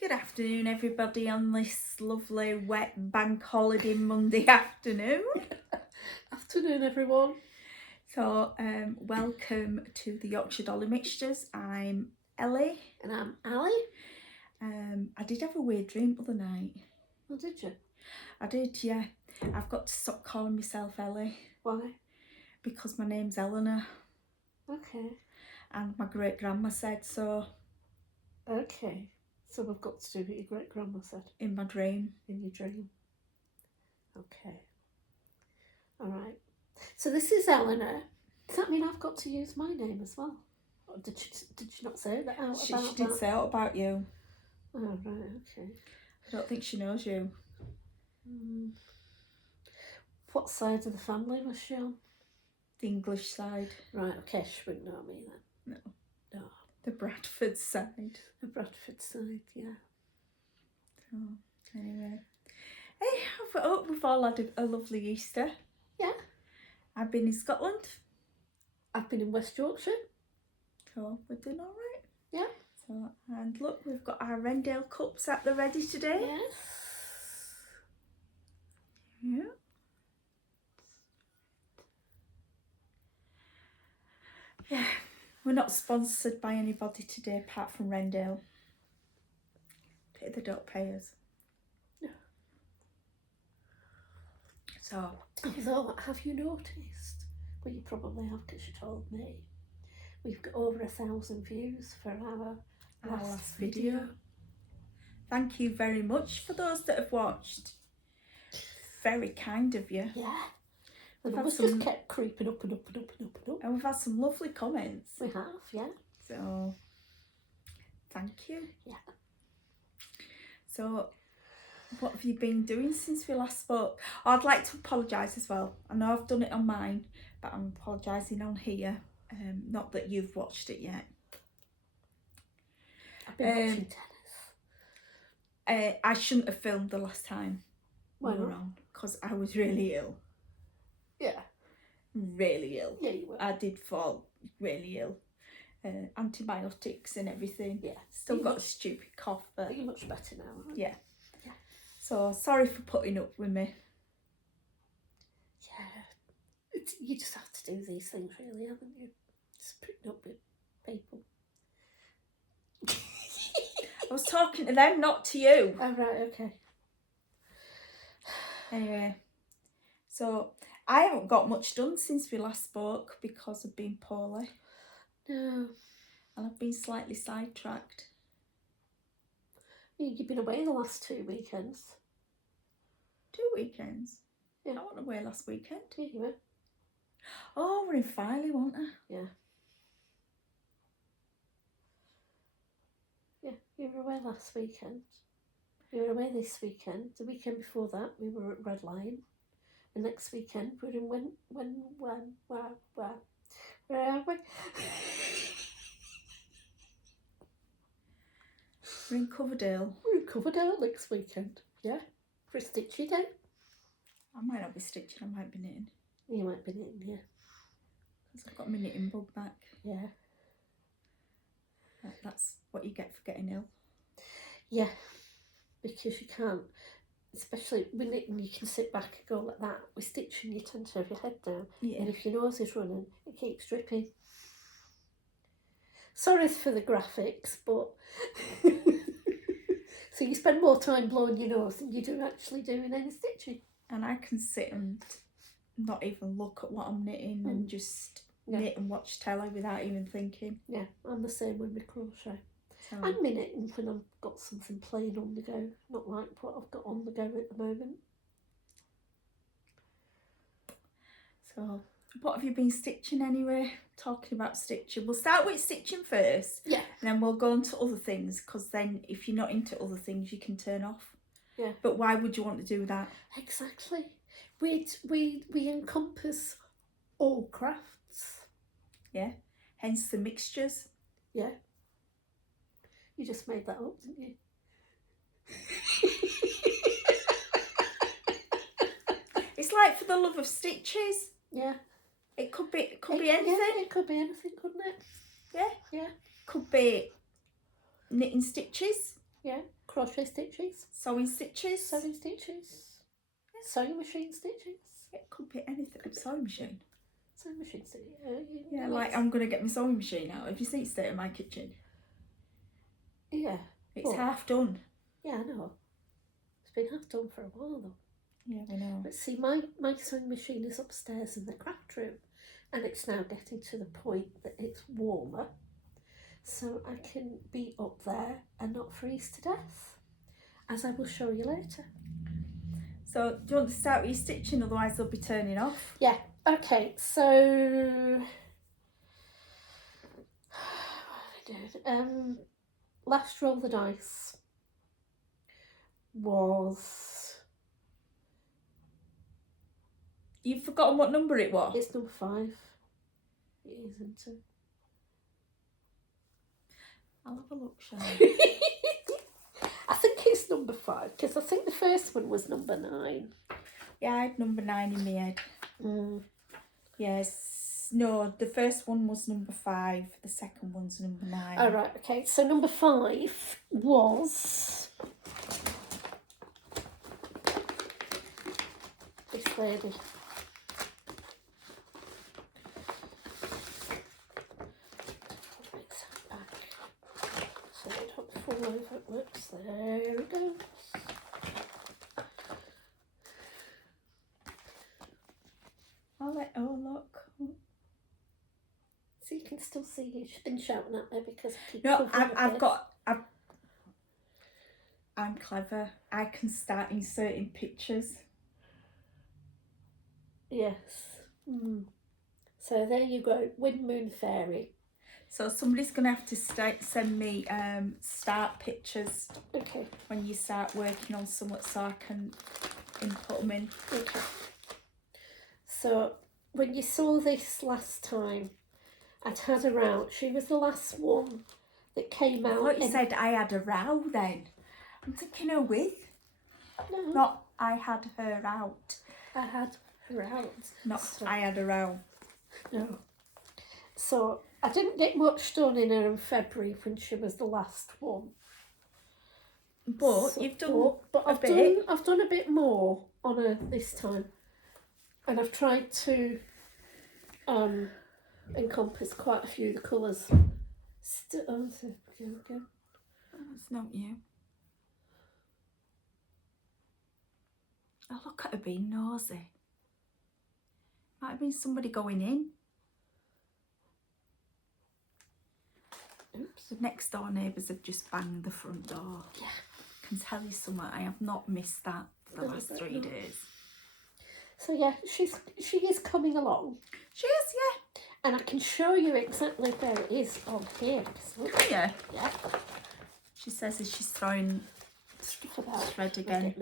Good afternoon, everybody, on this lovely, wet bank holiday Monday afternoon. Afternoon, everyone. So, welcome to the Yorkshire Dolly Mixtures. I'm Ellie. And I'm Ali. I did have a weird dream the other night. Oh, did you? I did, yeah. I've got to stop calling myself Ellie. Why? Because my name's Eleanor. Okay. And my great-grandma said so. Okay. So we've got to do what your great-grandma said. In my dream. In your dream. Okay. All right. So this is Eleanor. Does that mean I've got to use my name as well? Or did you not say that out She about did that? say out about you. Oh, right. Okay. I don't think she knows you. What side of the family was she on? The English side. Right. Okay. She wouldn't know me then. No. No. The Bradford side. The Bradford side, yeah. So, anyway. Hey, I hope we've all had a lovely Easter. Yeah. I've been in Scotland. I've been in West Yorkshire. So, we're doing alright. Yeah. So, and look, we've got our Rendale cups at the ready today. Yes. Yeah. Yeah. We're not sponsored by anybody today apart from Rendale. They don't pay us. No. So. Although, have you noticed? Well, you probably have because you told me. We've got over 1,000 views for our last video. Thank you very much for those that have watched. Very kind of you. Yeah. The numbers just kept creeping up and up and up and up and up. And we've had some lovely comments. We have, yeah. So, thank you. Yeah. So, what have you been doing since we last spoke? Oh, I'd like to apologise as well. I know I've done it on mine, but I'm apologising on here. Not that you've watched it yet. I've been watching tennis. I shouldn't have filmed the last time we were on because I was really ill. Yeah. Really ill. Yeah, you were. I did fall really ill. Antibiotics and everything. Yeah. Still got a stupid cough, but you're much better now, aren't you? Yeah. Yeah. So sorry for putting up with me. Yeah. You just have to do these things, really, haven't you? Just putting up with people. I was talking to them, not to you. Oh, right, okay. Anyway, so I haven't got much done since we last spoke because I've been poorly. No. And I've been slightly sidetracked. You've been away the last 2 weekends. 2 weekends? Yeah. I went away last weekend. Yeah, you were. Oh, we're in Filey, weren't we? Yeah. Yeah, you were away last weekend. We were away this weekend. The weekend before that, we were at Red Lion. The next weekend, we're in where are we? We're in Coverdale. We're in Coverdale next weekend. Yeah, for a stitchy day. I might not be stitching, I might be knitting. You might be knitting, yeah. Because I've got my knitting bug back. Yeah. That's what you get for getting ill. Yeah, because you can't, especially with knitting, you can sit back and go like that. With stitching, you tend to have your head down. Yeah. And if your nose is running, it keeps dripping. Sorry for the graphics, but... So you spend more time blowing your nose than you do actually doing any stitching. And I can sit and not even look at what I'm knitting and just knit and watch telly without even thinking. Yeah, I'm the same with my crochet. So, I'm knitting when I've got something plain on the go, not like what I've got on the go at the moment. So, what have you been stitching anyway? Talking about stitching. We'll start with stitching first. Yeah. And then we'll go on to other things, because then if you're not into other things, you can turn off. Yeah. But why would you want to do that? Exactly. We encompass all crafts. Yeah. Hence the mixtures. Yeah. You just made that up, didn't you? It's like for the love of stitches. Yeah. It could be anything. Yeah, it could be anything, couldn't it? Yeah. Yeah. Could be knitting stitches. Yeah, crochet stitches, Sewing stitches. sewing stitches, sewing machine stitches. It could be anything. Sewing machine. Sewing machine stitches. Yeah, like I'm gonna get my sewing machine out. If you see it state in my kitchen, Yeah. it's half done. Yeah, I know. It's been half done for a while though. Yeah, I know. But see, my sewing machine is upstairs in the craft room, and it's now getting to the point that it's warmer, so I can be up there and not freeze to death, as I will show you later. So, do you want to start with your stitching? Otherwise, they'll be turning off. Yeah. Okay. So, what I did. Last roll the dice was. You've forgotten what number it was. It's number 5. It isn't it? I'll have a look, shall I think it's number 5 because I think the first one was number 9. Yeah, I had number 9 in my head. Mm. Yes. No, the first one was number 5. The second one's number 9. All right. Okay. So number 5 was this lady. So I don't fall over at works. There we go. Oh, look. So you can still see you. She's been shouting at me because I keep No, covering her face. I'm clever. I can start inserting pictures. Yes. Mm. So there you go. Wind Moon Fairy. So somebody's going to have to send me start pictures Okay. when you start working on something so I can input them in. Okay. So when you saw this last time, I'd had her out. She was the last one that came out. I thought you said I had a row then. I'm thinking her with. No. Not I had her out. I had her out. Not So- I had her out. No. So I didn't get much done in her in February when she was the last one. But So- you've done but a I've bit. I've done a bit more on her this time, and I've tried to encompass quite a few of the colours. There we go. It's not you. Oh, look at her being nosy. Might have been somebody going in. Oops. The next door neighbours have just banged the front door. Yeah. I can tell you something, I have not missed that for the last 3 days. So yeah, she is coming along, She is, yeah. and I can show you exactly where it is on here. So, Yeah. yeah. She says as she's throwing About thread again.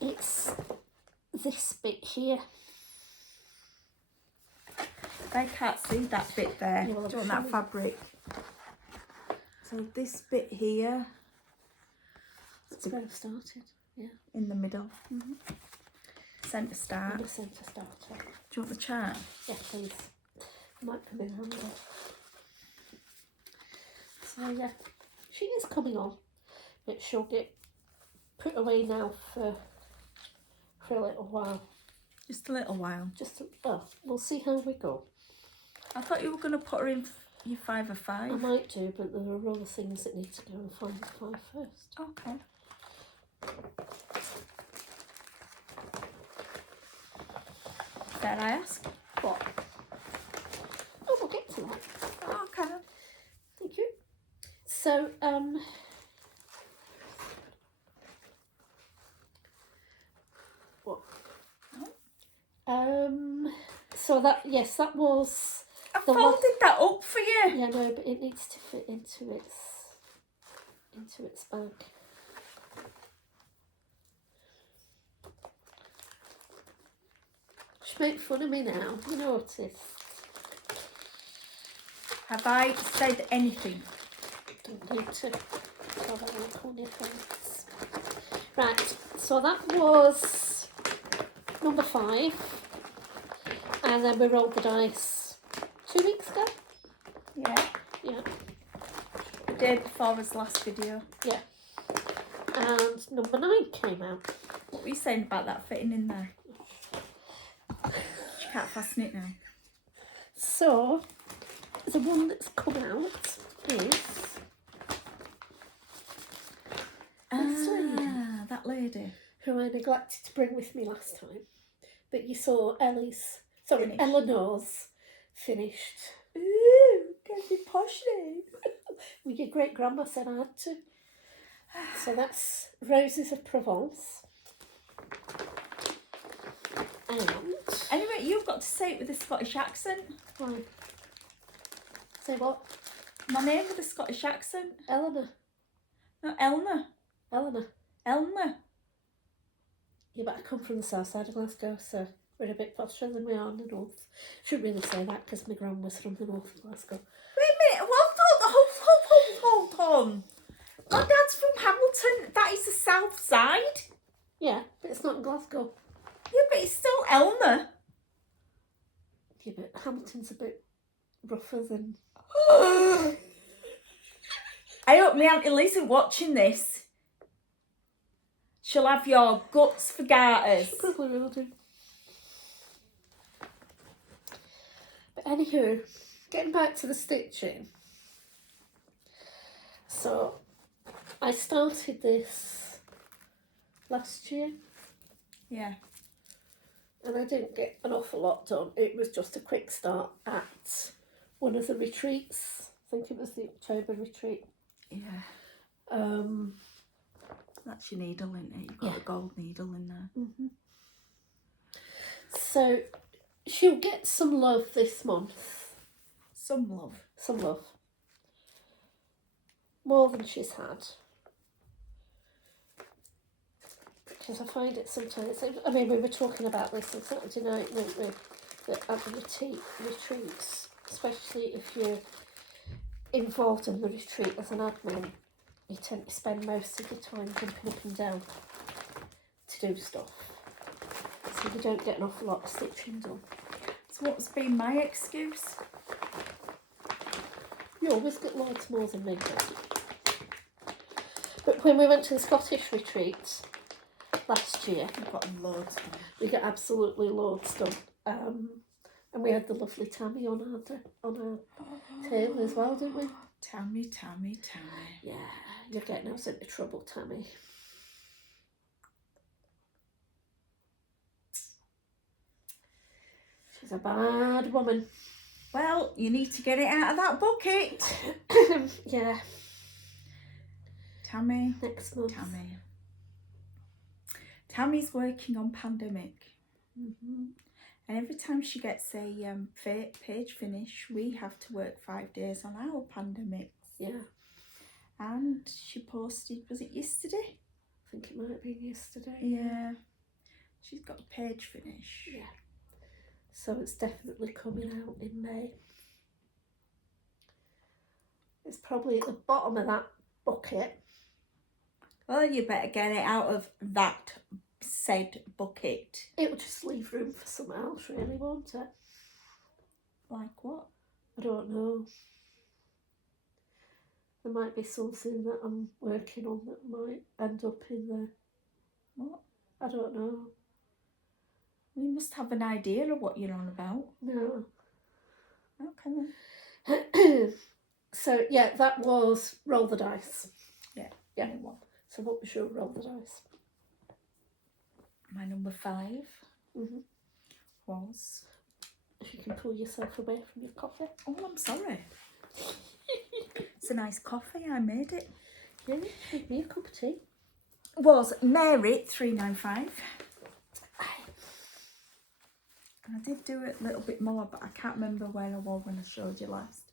It's this bit here. I can't see that bit there. Yeah, well, Do you want I'm that sure. fabric? So this bit here That's where I've started. Yeah. in the middle. Centre And start. the centre starter. Do you want the chart? Yeah, please. Might come in handy. So yeah, she is coming on, but she'll get put away now for a little while. Just a little while. We'll see how we go. I thought you were going to put her in your 5 of 5. I might do, but there are other things that need to go and find the 5 first. Okay. Dare I ask? What? Oh, we'll get to that. Okay. Thank you. So, what? So that, yes, that was I the folded that up for you. yeah, no, but it needs to fit into its bag. She make fun of me now, you notice. Have I said anything? Don't need to have a look on your face. Right, so that was number 5. And then we rolled the dice 2 weeks ago. Yeah. Yeah. day before his last video. Yeah. And number 9 came out. What were you saying about that fitting in there? You can't fasten it now. So, the one that's come out is... That lady. Who I neglected to bring with me last time. But you saw Finished. Eleanor's finished. Ooh, get me posh name. Well, your great grandma said I had to. So that's Roses of Provence. And Anyway, you've got to say it with a Scottish accent. why? Say what? My name with a Scottish accent. Eleanor. No, Eleanor. Eleanor. Eleanor. Yeah, but I come from the south side of Glasgow, so we're a bit posher than we are in the north. Shouldn't really say that because my gran was from the north of Glasgow. Wait a minute. Hold on. My dad's from Hamilton. That is the south side. Yeah, but it's not in Glasgow. Yeah, but it's still Eleanor. Yeah, but Hamilton's a bit rougher than... I hope my Auntie Liz isn't watching this. She'll have your guts for garters. She probably will do. But anywho, getting back to the stitching. So, I started this last year. Yeah. And I didn't get an awful lot done. It was just a quick start at one of the retreats. I think it was the October retreat. Yeah. That's your needle, isn't it? You've got a gold needle in there. Mm-hmm. So she'll get some love this month. Some love. Some love. More than she's had. Because I find it sometimes... I mean, we were talking about this on Saturday night, weren't we? That at the retreats, especially if you're involved in the retreat as an admin, you tend to spend most of your time jumping up and down to do stuff. So you don't get an awful lot of stitching done. So what's been my excuse? You always get loads more than me. But when we went to the Scottish retreat last year, I've got loads. we got absolutely loads done. And we had the lovely Tammy on our table as well, didn't we? Tammy. Yeah, you're getting us into trouble, Tammy. She's a bad woman. Well, you need to get it out of that bucket. Yeah. Tammy. Next month. Tammy's working on Pandemic. Mm-hmm. And every time she gets a page finish, we have to work 5 days on our Pandemics. Yeah. And she posted, was it yesterday? I think it might have been yesterday. Yeah. She's got a page finish. Yeah. So it's definitely coming out in May. It's probably at the bottom of that bucket. Well, you better get it out of that said bucket. It will just leave room for something else, really, won't it? Like what? I don't know. There might be something that I'm working on that might end up in there. What? I don't know. You must have an idea of what you're on about. No. Okay then. So, yeah, that was Roll the Dice. Yeah. Yeah. So what was your Roll the Dice? My number 5 Mm-hmm. was... If you can pull yourself away from your coffee. Oh, I'm sorry. It's a nice coffee, I made it. Yeah, make me a cup of tea. Was Mary 395. And I did do it a little bit more, but I can't remember where I was when I showed you last.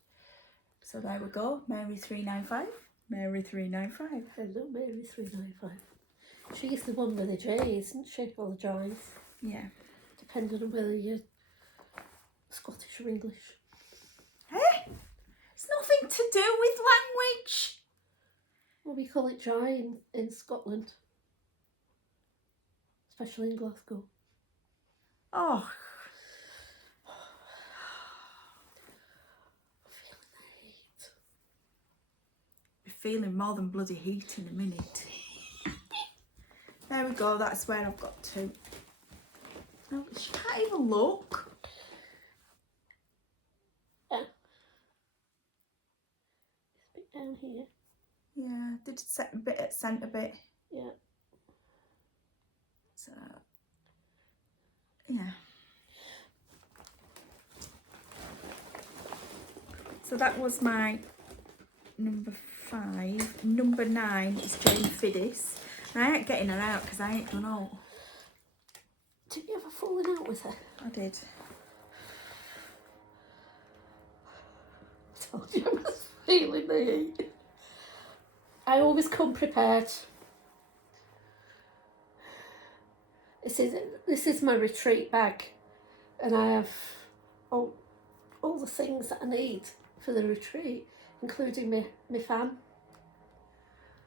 So there we go, Mary 395. Mary 395. Hello, Mary 395. She's the one with the J's, isn't she? Or the J's. Yeah. Depending on whether you're Scottish or English. Eh? It's nothing to do with language. Well, we call it Jai in Scotland. Especially in Glasgow. Oh. I'm feeling the heat. feeling more than bloody heat in a minute. There we go, that's where I've got to. Oh, she can't even look. Yeah. It's a bit down here. Yeah, did set a bit at centre bit. Yeah. So, yeah. So that was my number 5. Number 9 is Jane Fiddis. And I ain't getting her out because I ain't done all. Didn't you have a falling out with her? I did. I told you I was feeling the heat. I always come prepared. This is my retreat bag, and I have all the things that I need for the retreat, including my fan.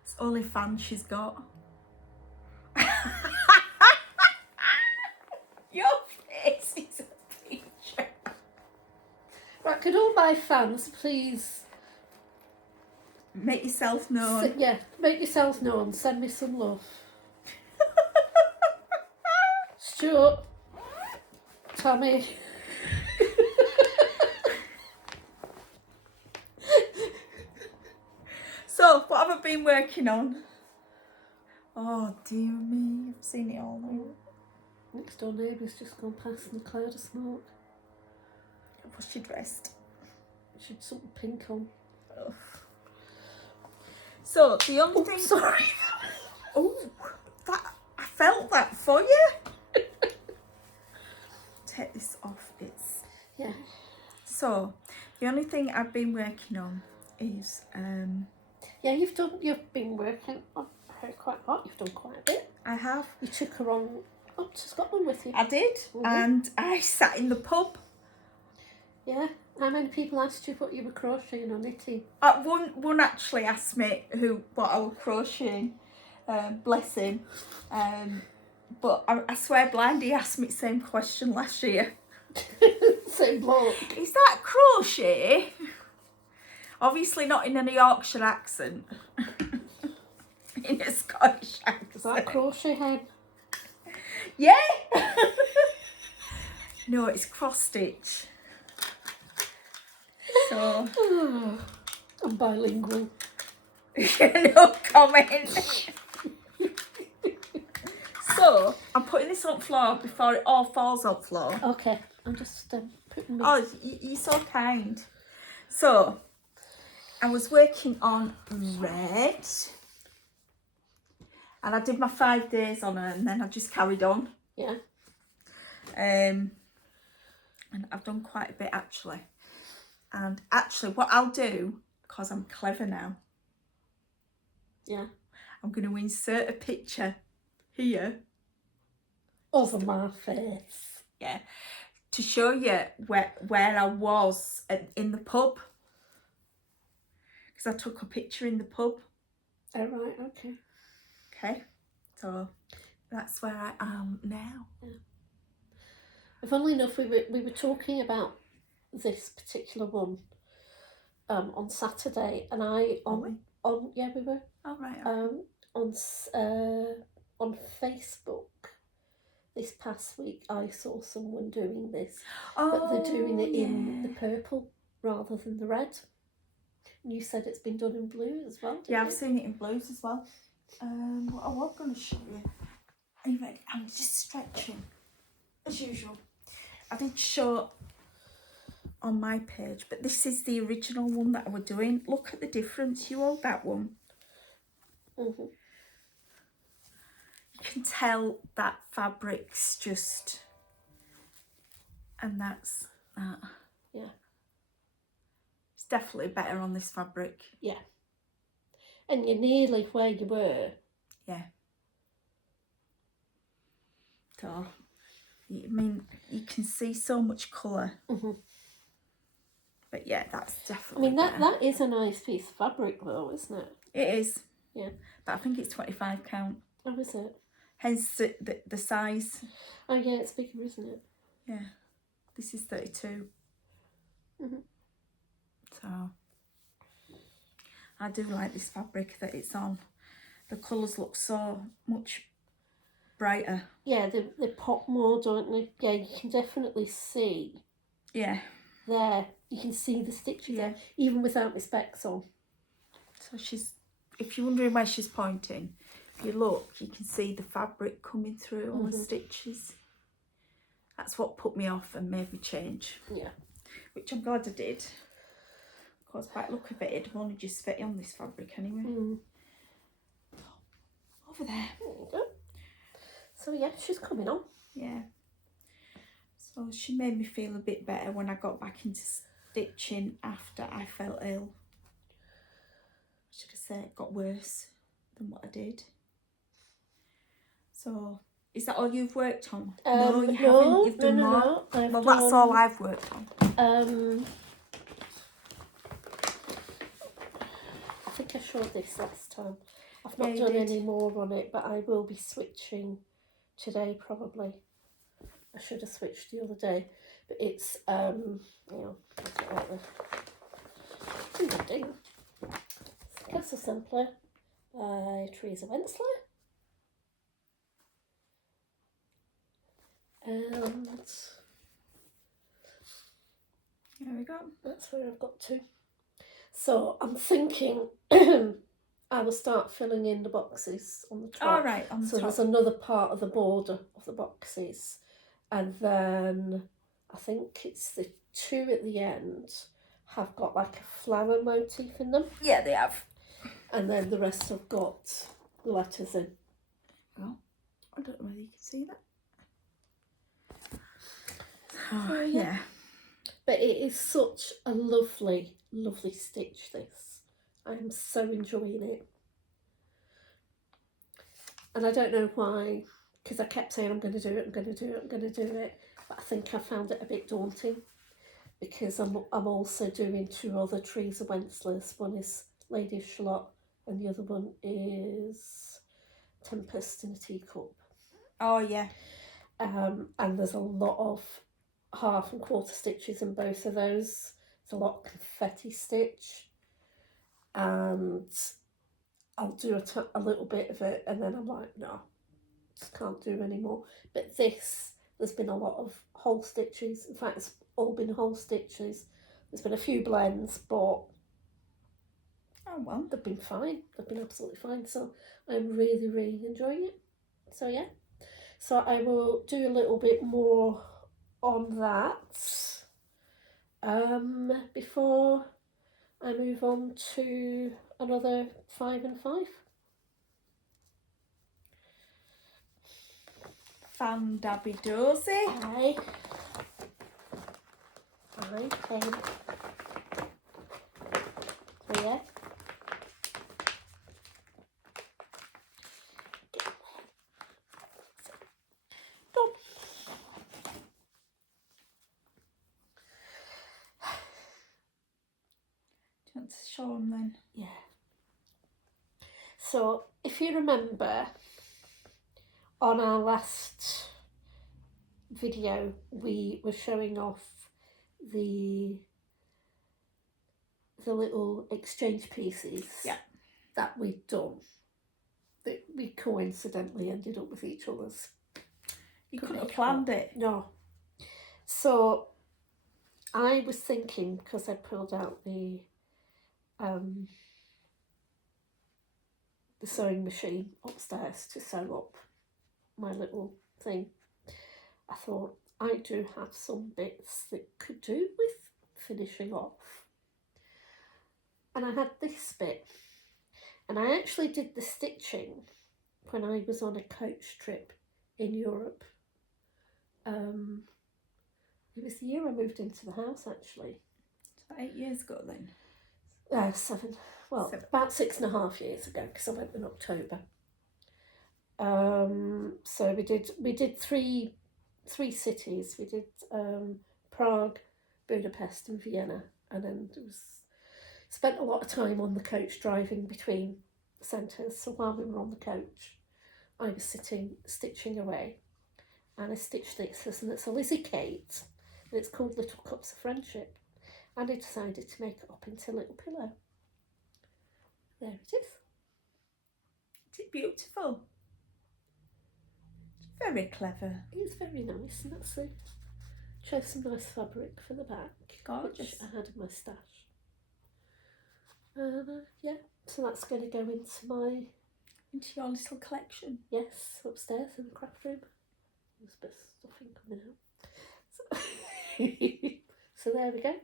It's the only fan she's got. Your face is a picture. Right, could all my fans please Make yourself known. make yourselves known. Send me some love. Stuart, Tommy. So, what have I been working on? Oh dear me, I've seen it all now. Next door neighbour's just gone past in a cloud of smoke. Was she dressed? She had something pink on. Ugh. So, the only thing... Sorry. Oh, I felt that for you. Take this off. Yeah. So, the only thing I've been working on is... Yeah, you've been working on her quite a lot. You've done quite a bit. I have. You took her on up to Scotland with you. I did. And I sat in the pub. Yeah. How many people asked you what you were crocheting or knitting? One actually asked me what I was crocheting. Bless him. But I swear blind, he asked me the same question last year. Same bloke. Is that crochet? Obviously not in a Yorkshire accent. In a Scottish accent. Is that crochet hen? Yeah. No, it's cross stitch. So I'm bilingual. no comment. So I'm putting this on floor before it all falls on floor. Okay, I'm just putting me. Oh, you're so kind. So I was working on red, and I did my 5 days on her, and then I just carried on. Yeah. And I've done quite a bit actually. And actually, what I'll do, because I'm clever now. Yeah. I'm going to insert a picture here. Over my face. Yeah. To show you where I was in the pub. Because I took a picture in the pub. Oh, right, okay. Okay. So that's where I am now. Yeah. Funnily enough, we were talking about this particular one on Saturday, and we were Oh right. on Facebook this past week. I saw someone doing this, but they're doing it in the purple rather than the red. And you said it's been done in blue as well. Yeah, I've seen it in blues as well. What I was going to show you. Are you ready? I'm just stretching as usual. I did show on my page, but this is the original one that I was doing. Look at the difference. You hold that one. Mm-hmm. You can tell that fabric's just, and that's that. Yeah. It's definitely better on this fabric. Yeah. And you're nearly where you were. Yeah. So, I mean, you can see so much colour. Mm-hmm. But yeah, that's definitely better. that is a nice piece of fabric though, isn't it? It is. Yeah. But I think it's 25 count. Oh, is it? Hence the size. Oh yeah, it's bigger, isn't it? Yeah. This is 32. Mm-hmm. So I do like this fabric that it's on. The colours look so much brighter. Yeah, they pop more, don't they? Yeah, you can definitely see. Yeah. There, you can see the stitches there, even without my specs on. So she's, if you're wondering where she's pointing, if you look, you can see the fabric coming through on the stitches. That's what put me off and made me change. Yeah. Which I'm glad I did. Because by the look of it, it'd only just fit on this fabric anyway. Over there. There you go. So yeah, she's coming on. Yeah. So she made me feel a bit better when I got back into stitching after I fell ill. Should I say it got worse than what I did. So, is that all you've worked on? No, you haven't. You've done more. No. Well, that's all I've worked on. I think I showed this last time. I've not done any more on it, but I will be switching today probably. I should have switched the other day, but it's you know, like the ding. Castle Simpler by Teresa Wensler. And there we go. That's where I've got to. So I'm thinking I will start filling in the boxes on the top. All right, on the top. So there's another part of the border of the boxes. And then I think it's the two at the end have got like a flower motif in them. Yeah, they have. And then the rest have got letters in. Oh, I don't know whether you can see that. Oh, yeah. But it is such a lovely, lovely stitch, this. I am so enjoying it. And I don't know why, because I kept saying I'm going to do it, I'm going to do it, I'm going to do it. But I think I found it a bit daunting because I'm also doing two other Teresa Wenslers. One is Lady of Shalott and the other one is Tempest in a Teacup. Oh, yeah. And there's a lot of half and quarter stitches in both of those. There's a lot of confetti stitch, and I'll do a little bit of it and then I'm like, no, just can't do anymore. But this, there's been a lot of whole stitches. In fact, it's all been whole stitches. There's been a few blends, but oh well, they've been fine. They've been absolutely fine. So I'm really, really enjoying it. So yeah, so I will do a little bit more on that before I move on to another 5 and 5. Fandabby-dozy. I came. So yeah. Done. Do you want to show them then? Yeah. So if you remember, on our last video we were showing off the little exchange pieces that we'd done, that we coincidentally ended up with each other's. You couldn't have planned it. No. So I was thinking, because I pulled out the sewing machine upstairs to sew up my little thing, I thought I do have some bits that could do with finishing off. And I had this bit, and I actually did the stitching when I was on a coach trip in Europe. It was the year I moved into the house, actually. Is that 8 years ago then? 7. Well, 7. About 6.5 years ago, because I went in October. So we did three cities. We did Prague, Budapest, and Vienna, and then spent a lot of time on the coach driving between centres. So while we were on the coach, I was stitching away, and I stitched this, and it's a Lizzie Kate, and it's called Little Cups of Friendship, and I decided to make it up into a little pillow. there it is. Is it beautiful? Very clever. It's very nice, and that's it. Chose some nice fabric for the back, Gorgeous. which I had in my stash. Yeah, so that's going to go into your little collection. Yes, upstairs in the craft room. There's a bit of stuffing coming out. So there we go.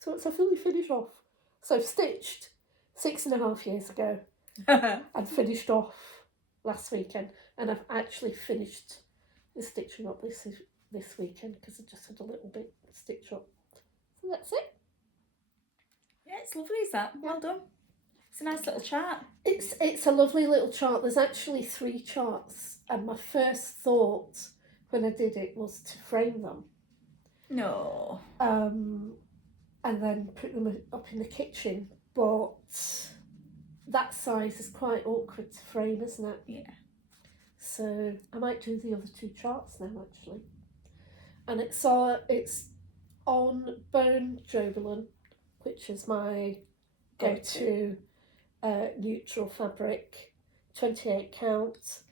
So it's a fully finished off. So I've stitched 6.5 years ago and finished off last weekend, and I've actually finished the stitching up this weekend because I just had a little bit stitch up. So that's it. Yeah, it's lovely, is that? Well done. It's a nice little chart. It's a lovely little chart. There's actually 3 charts, and my first thought when I did it was to frame them. No. And then put them up in the kitchen, but that size is quite awkward to frame, isn't it? Yeah. So I might do the other 2 charts now, actually. And it's on Bone Jobelan, which is my go-to neutral fabric, 28 count,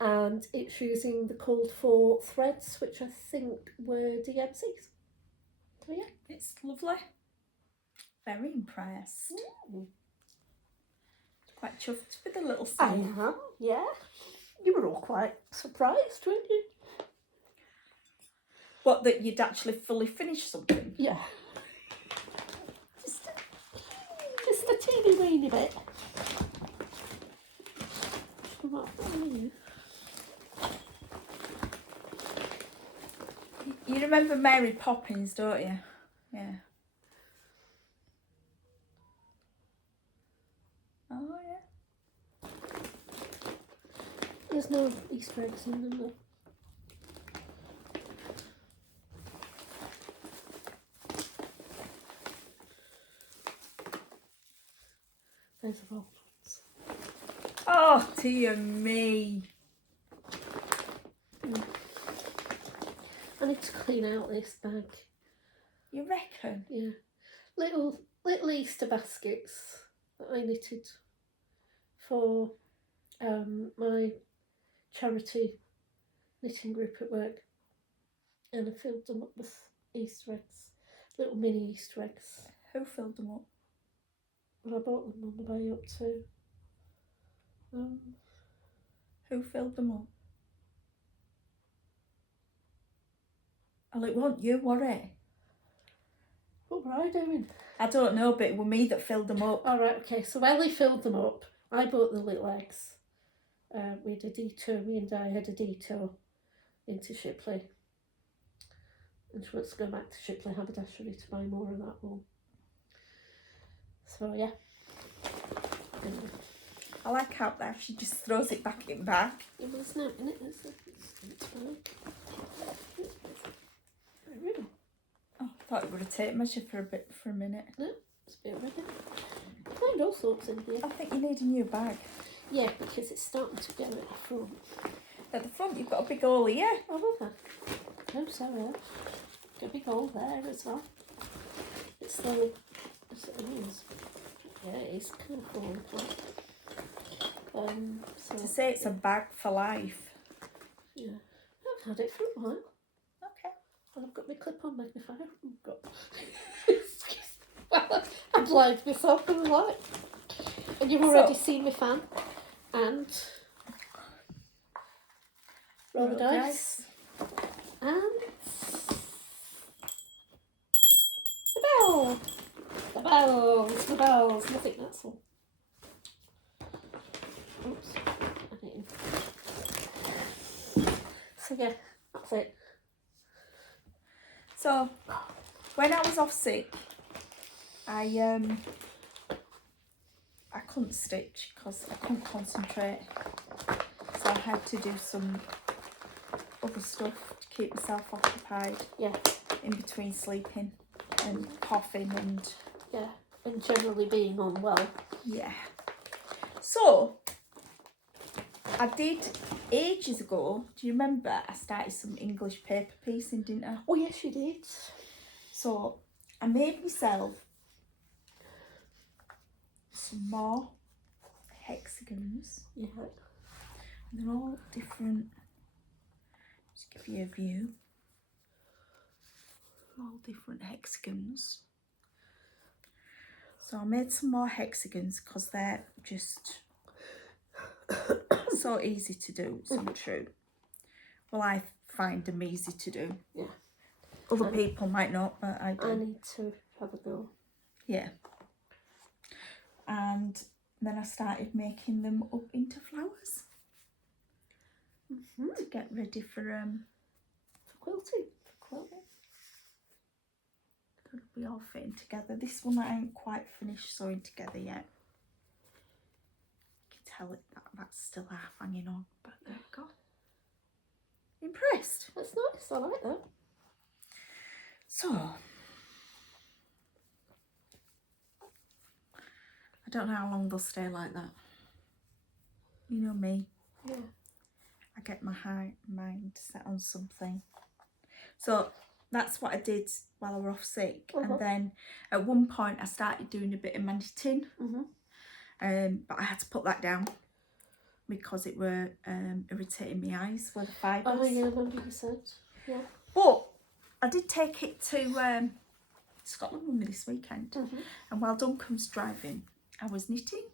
and it's using the called for threads, which I think were DMCs. So yeah, it's lovely. Very impressed. Quite chuffed with the little stuff. I am, yeah. You were all quite surprised, weren't you? What, that you'd actually fully finished something? Yeah. Just a teeny weeny bit. You remember Mary Poppins, don't you? Yeah. Oh, yeah. There's no Easter eggs in them, though. Those are old ones. Oh, dear me. I need to clean out this bag. You reckon? Yeah. Little Easter baskets that I knitted for my charity knitting group at work. And I filled them up with Easter eggs. Little mini Easter eggs. Who filled them up? Well, I bought them on the way up too. Who filled them up? Oh, it wasn't you, were it? What were I doing? I don't know, but it was me that filled them up. Alright, okay, so Ellie filled them up. I bought the little eggs. We had a detour, me and Di had a detour into Shipley. And she wants to go back to Shipley Haberdashery to buy more of that wool. So, yeah. Anyway. I like how that she just throws it back in back. It was no in it, it's fine. Really? Oh, I thought it would have tape measure for a minute. No, it's a bit ready. Find all sorts in here. I think you need a new bag. Yeah, because it's starting to go at the front. At the front you've got a big hole here. Oh, okay. Oh, sorry. Got a big hole there as well. It's the... Yeah, it's kind of falling apart. So, To say it's a bag for life. yeah. I've had it for a while. Okay. And I've got my clip-on magnifier. I've got... Well, I blind myself in the light. And you've already seen my fan. And... roll the dice. And... the bell! The bells! The bells! I think that's all. Oops. I hit him. So yeah, that's it. So, when I was off sick, I couldn't stitch because I couldn't concentrate. So I had to do some other stuff to keep myself occupied. Yeah. In between sleeping and coughing and... Yeah, and generally being unwell. Yeah. So, I did ages ago, do you remember I started some English paper piecing, didn't I? Oh yes, you did. So, I made myself some more hexagons. Yeah. And they're all different. Just give you a view. All different hexagons. So I made some more hexagons because they're just so easy to do. It's untrue. Well, I find them easy to do. Yeah. Other people might not, but I do. I need to have a go. Yeah. And then I started making them up into flowers to get ready for quilting. It'll be all fitting together. This one I ain't quite finished sewing together yet. You can tell it that's still half hanging on, but there we go. Impressed? That's nice. I like that. So I don't know how long they'll stay like that. You know me. Yeah. I get my mind set on something. So that's what I did while I was off sick. And then at one point I started doing a bit of my knitting. But I had to put that down because it were irritating my eyes with the fibres. Oh yeah, I remember you said. Yeah. But I did take it to Scotland with me this weekend. And while Duncan was driving, I was knitting.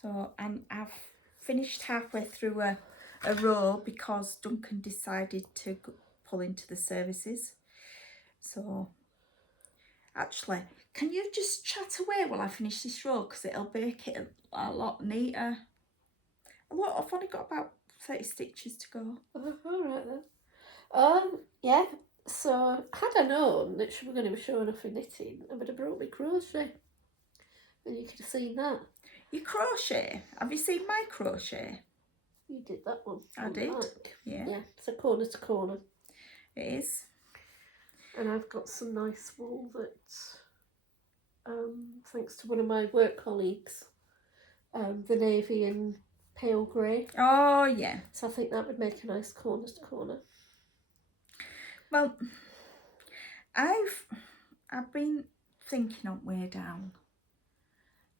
So I've finished halfway through a row because Duncan decided to pull into the services. So actually, can you just chat away while I finish this row, because it'll make it a lot neater. I've only got about 30 stitches to go. All right then. Yeah. So had I known that she was going to be showing off her knitting, I would have brought me crochet, and you could have seen that. You crochet? Have you seen my crochet? You did that one. I did. Back. Yeah. Yeah. It's a corner to corner. It is. And I've got some nice wool that, thanks to one of my work colleagues, the navy and pale grey. Oh yeah. So I think that would make a nice corner to corner. Well, I've been thinking on way down.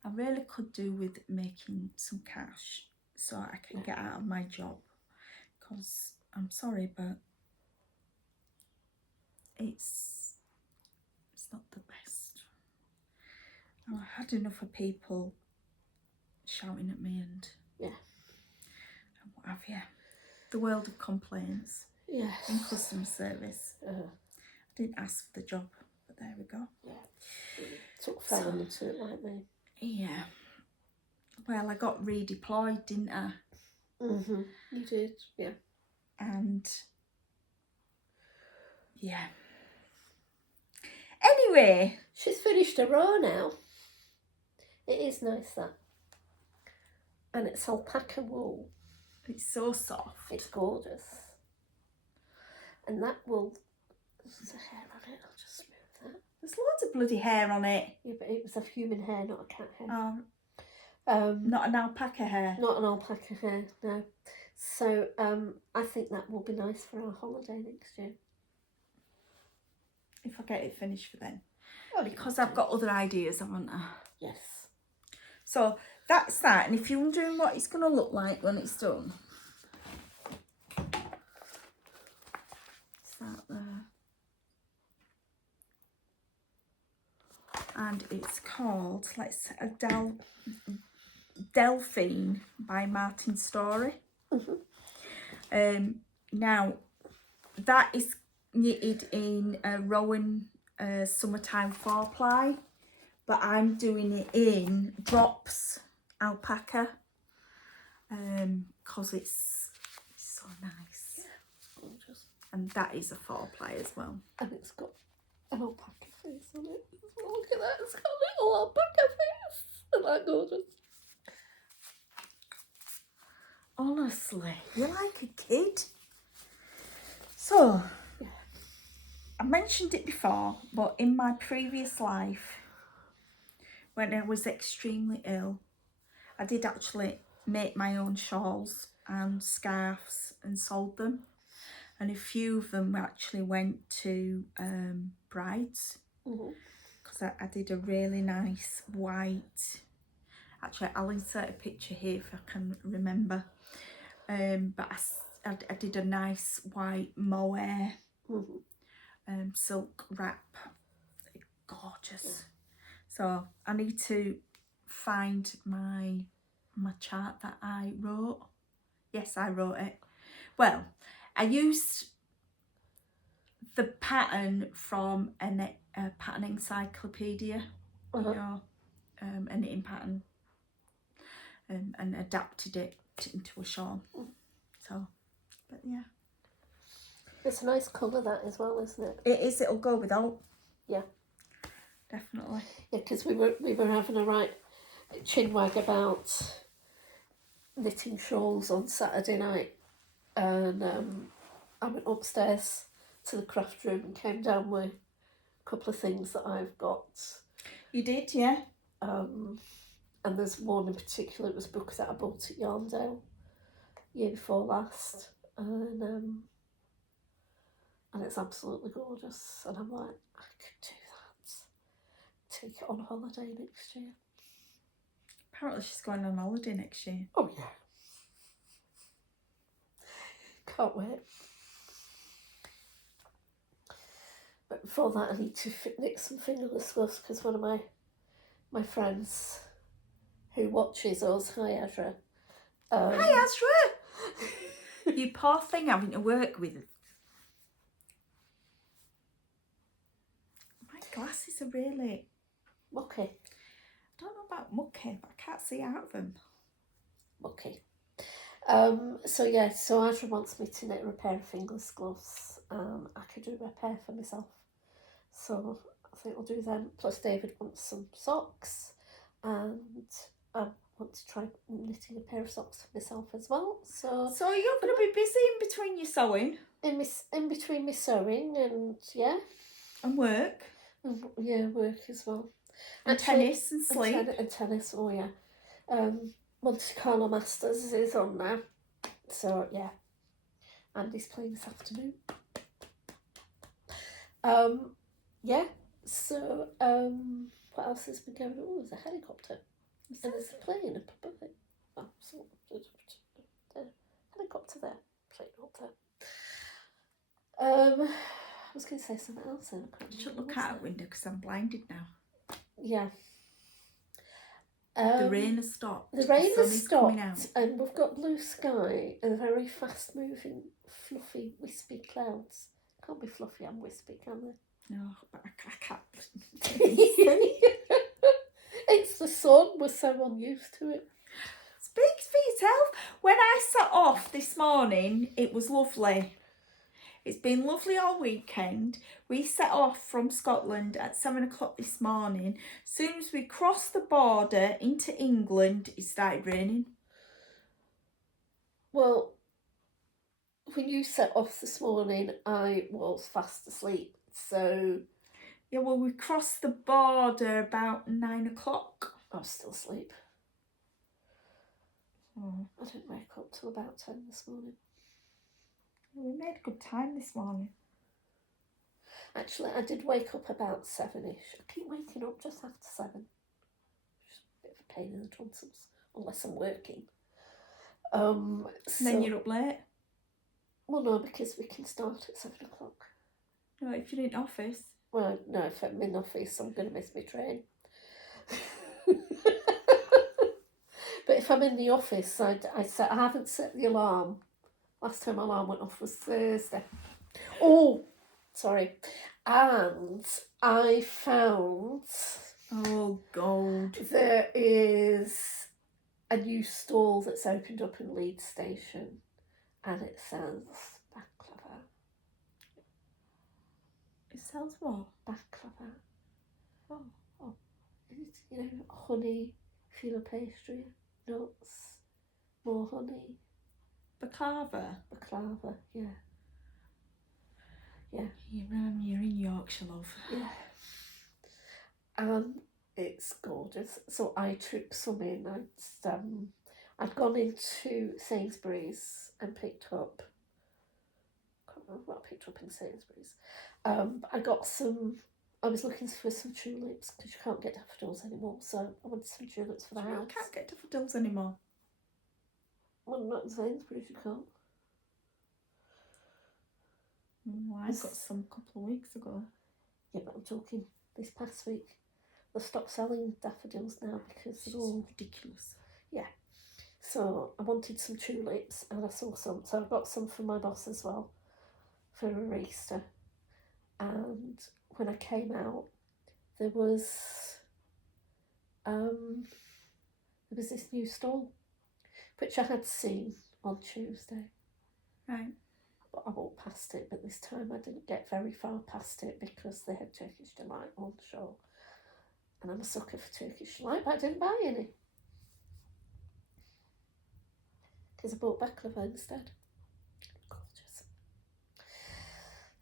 I really could do with making some cash so I can get out of my job, because I'm sorry, but it's not the best. I've had enough of people shouting at me and what have you. The world of complaints. Yes. In customer service. I didn't ask for the job, but there we go. Yeah. Sort of fell into it like me. Yeah. Well, I got redeployed, didn't I? You did, yeah. And yeah. Anyway, she's finished a row now. It is nice, that. And it's alpaca wool. It's so soft. It's gorgeous. And that wool, there's a hair on it, I'll just remove that. There's loads of bloody hair on it. Yeah, but it was a human hair, not a cat hair. Oh. Not an alpaca hair. Not an alpaca hair, no. So I think that will be nice for our holiday next year. If I get it finished for then. Oh, because I've got other ideas, haven't I? Yes. So that's that. And if you're wondering what it's going to look like when it's done, it's that there. And it's called, Delphine by Martin Story. Now, that is knitted in a Rowan summertime 4-ply, but I'm doing it in drops alpaca because it's so nice. Gorgeous. And that is a 4-ply as well. And it's got an alpaca face on it. Look at that, it's got a little alpaca face. Isn't that gorgeous? Honestly, you're like a kid. So, I mentioned it before, but in my previous life, when I was extremely ill, I did actually make my own shawls and scarves and sold them. And a few of them actually went to brides, because because I did a really nice white. Actually, I'll insert a picture here if I can remember. But I did a nice white mohair silk wrap. Gorgeous. So I need to find my chart that I wrote. Yes, I wrote it. Well, I used the pattern from a pattern encyclopedia, you know, a knitting pattern, and adapted it into a shawl. So, but yeah. It's a nice colour, that, as well, isn't it? It is. It'll go with all. Yeah. Definitely. Yeah, because we were having a right chinwag about knitting shawls on Saturday night, and I went upstairs to the craft room and came down with a couple of things that I've got. You did, yeah. And there's one in particular. It was a book that I bought at Yarndale year before last, and it's absolutely gorgeous. And I'm like, I could do that. Take it on holiday next year. Apparently she's going on holiday next year. Oh yeah. Can't wait. But before that, I need to knit some fingerless gloves because one of my friends who watches us, hi Azra. Hi Azra! You poor thing having to work with. My glasses are really mucky. I don't know about mucky, but I can't see out of them. Mucky. So Azra wants me to knit a pair of fingerless gloves. I could do a pair for myself. So I think I'll do them. Plus David wants some socks, and I want to try knitting a pair of socks for myself as well. So you're going to be busy in between your sewing? In between my sewing and and work. Work as well. And tennis and sleep. And tennis, oh yeah. Monte Carlo Masters is on now. So yeah. Andy's playing this afternoon. So what else has been going on? Oh, there's a helicopter. And there's a plane up above it. Oh, so helicopter there. Plane up there. I was going to say something else then. I should look out a window because I'm blinded now. Yeah. The rain has stopped. The rain has stopped, and we've got blue sky and very fast-moving, fluffy, wispy clouds. Can't be fluffy and wispy, can they? No, but I can't. It's the sun. We're so unused to it. Speak for yourself. When I set off this morning, it was lovely. It's been lovely all weekend. We set off from Scotland at 7 o'clock this morning. As soon as we crossed the border into England, it started raining. Well, when you set off this morning, I was fast asleep. So yeah, well, we crossed the border about 9 o'clock. I was still asleep. I didn't wake up till about 10 this morning. We made a good time this morning. Actually, I did wake up about 7ish. I keep waking up just after 7. Just a bit of a pain in the tonsils, unless I'm working. Then you're up late? Well, no, because we can start at 7 o'clock. No, if you're in office. Well, no, if I'm in office, I'm going to miss my train. But if I'm in the office, I haven't set the alarm. Last time my alarm went off was Thursday. Oh, sorry. And I found... Oh, God. There is a new stall that's opened up in Leeds Station. And it sells baklava. It sells what? Baklava. Oh. It's, honey, filo pastry, nuts, more honey. Baklava? Baklava, yeah. You're in Yorkshire, love. Yeah. And it's gorgeous. So I took some in. I'd gone into Sainsbury's and picked up... I can't remember what I picked up in Sainsbury's. I got some I was looking for some tulips because you can't get daffodils anymore, so I wanted some tulips for the You house. can't get daffodils anymore. Well, not in Sainsbury's, you can't. I got some a couple of weeks ago. Yeah, but I'm talking this past week. They've stopped selling daffodils now because they're all ridiculous. Yeah. So I wanted some tulips and I saw some. So I got some for my boss as well for her Easter. And when I came out, there was this new stall which I had seen on Tuesday. Right. But I walked past it, but this time I didn't get very far past it because they had Turkish Delight on show. And I'm a sucker for Turkish Delight, but I didn't buy any. Because I bought baklava instead. Gorgeous.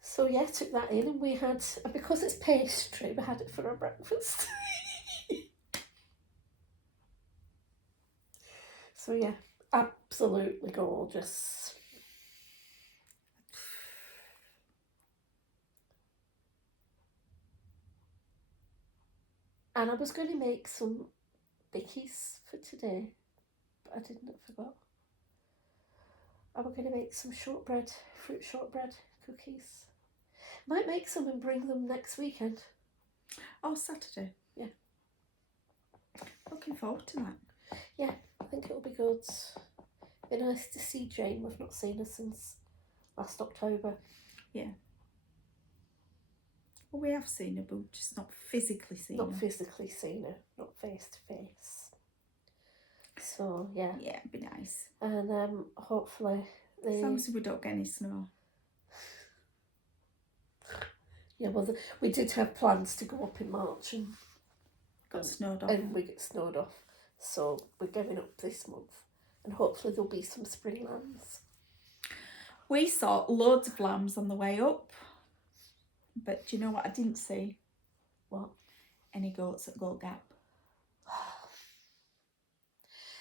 So yeah, took that in and we had, and because it's pastry, we had it for our breakfast. So yeah, absolutely gorgeous. And I was going to make some bickies for today, but I didn't, I forgot. I was going to make some shortbread, fruit shortbread cookies. Might make some and bring them next weekend. Oh, Saturday? Yeah. Looking forward to that. Yeah, I think it'll be good. Be nice to see Jane. We've not seen her since last October. Yeah. Well, we have seen her, but we've just not physically seen her. Not physically seen her, not face to face. So, yeah. Yeah, it'd be nice. And hopefully... As long as we don't get any snow. Yeah, well, we did have plans to go up in March and... Got snowed off. And we get snowed off. So, we're going up this month. And hopefully there'll be some spring lambs. We saw loads of lambs on the way up. But do you know what I didn't see? What? Any goats at Goat Gap.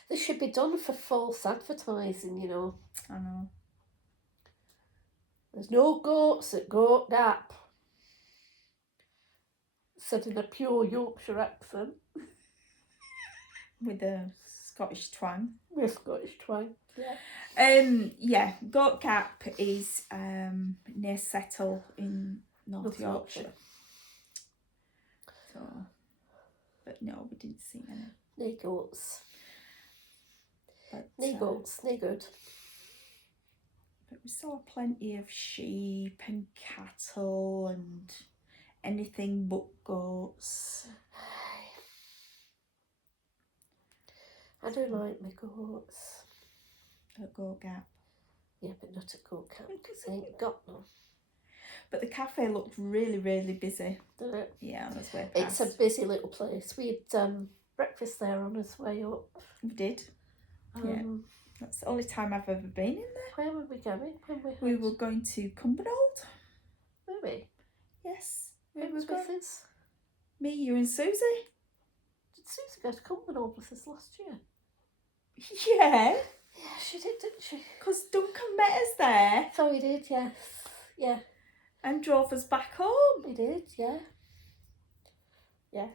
This should be done for false advertising, you know. I know. There's no goats at Goat Gap. Said in a pure Yorkshire accent. With a Scottish twang. With Scottish twang, yeah. Yeah, Goat Gap is near Settle in North Yorkshire. So, but no, we didn't see any. No goats. But, No goats, no good. But we saw plenty of sheep and cattle and anything but goats. I do like my goats. At Goat Gap. Yeah, but not at Goat Gap because I ain't got none. But the cafe looked really, really busy. Did it? Yeah, on its way past. It's a busy little place. We had breakfast there on its way up. We did. Yeah. That's the only time I've ever been in there. Where were we going? We were going to Cumbernauld. Were we? Yes. Who was with us? Me, you and Susie. Did Susie go to Cumbernauld with us last year? Yeah. Yeah, she did, didn't she? Because Duncan met us there. So he did, yes. Yeah. And drove us back home. He did, yeah. Yeah.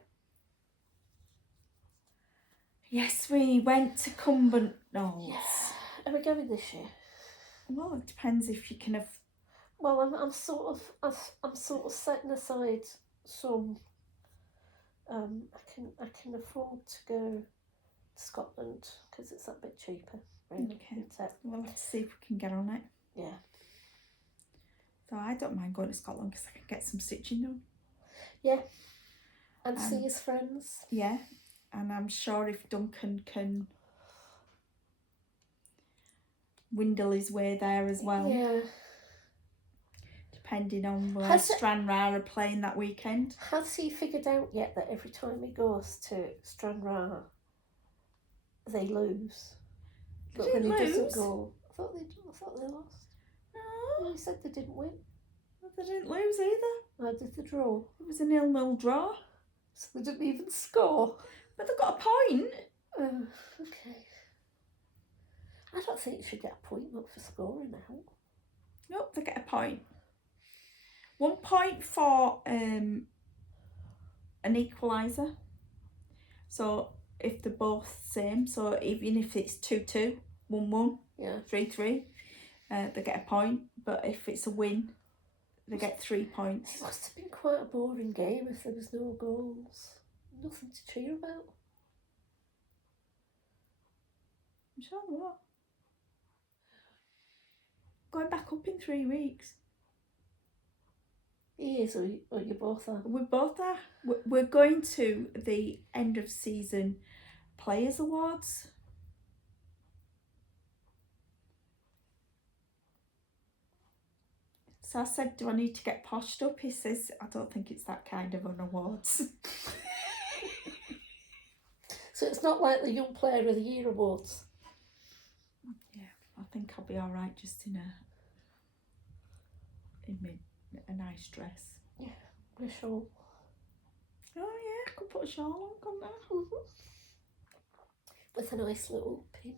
Yes, we went to Cumbernauld. Yeah. Are we going this year? Well, it depends if you can have. Well, I'm sort of setting aside some. I can afford to go to Scotland because it's that bit cheaper. Really. Okay. We'll have to see if we can get on it. Yeah. So I don't mind going to Scotland because I can get some stitching done. Yeah. And see his friends. Yeah. And I'm sure if Duncan can windle his way there as well. Yeah. Depending on where Stranraer are playing that weekend. Has he figured out yet that every time he goes to Stranraer, they lose? But when he doesn't go, I thought they lost. No. He said they didn't win. They didn't lose either. Or did they draw? It was a 0-0 draw. So they didn't even score. But they got a point. Oh, okay. I don't think you should get a point not for scoring now. Nope, they get a point. 1 point for an equaliser. So if they're both same, so even if it's 2-2, 1-1, Yeah. 3-3, they get a point. But if it's a win, they get 3 points. It must have been quite a boring game if there was no goals. Nothing to cheer about. I'm sure there were. Going back up in 3 weeks. He is, or you both are. We both are. We're going to the end of season Players Awards. So I said, do I need to get poshed up? He says, I don't think it's that kind of an awards. So it's not like the Young Player of the Year awards. Yeah, I think I'll be all right just in a nice dress. Yeah, with a shawl. Oh yeah, I could put a shawl on, couldn't I? Mm-hmm. With a nice little pin,